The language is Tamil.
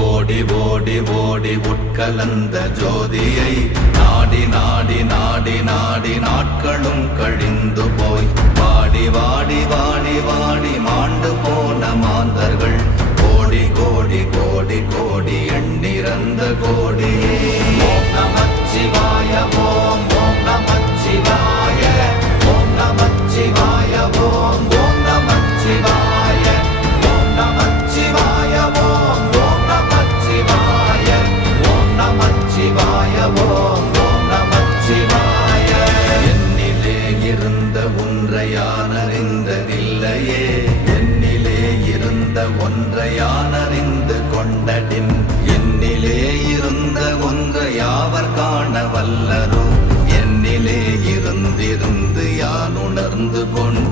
ஓடி ஓடி ஓடி உட்கலந்த ஜோதியை நாடி நாடி நாடி நாடி நாட்களும் கழிந்து போய் வாடி வாடி வாடி வாடி மாண்டு போன மாந்தர்கள் கோடி கோடி கோடி கோடி எண்ணிறந்த கோடியே. ஓம் நமச்சிவாய ஓம் ஓம் நமச்சிவாய ஓம் நமச்சிவாய ஓம் ஓம் நமச்சிவாய ஓம் நமச்சிவாய ஓம் ஓம் நமச்சிவாய ஓம் நமச்சிவாய ஓம் ஓம் நமச்சிவாய. என்னிலே இருந்த ஒன்றை யான் அறிந்ததில்லையே, என்னிலே இருந்த ஒன்றை யான் அறிந்து கொண்டடின், என்னிலே இருந்த ஒன்றை யாவர் காண வல்லரோ, என்னிலே இருந்திருந்து யான் உணர்ந்து கொண்டு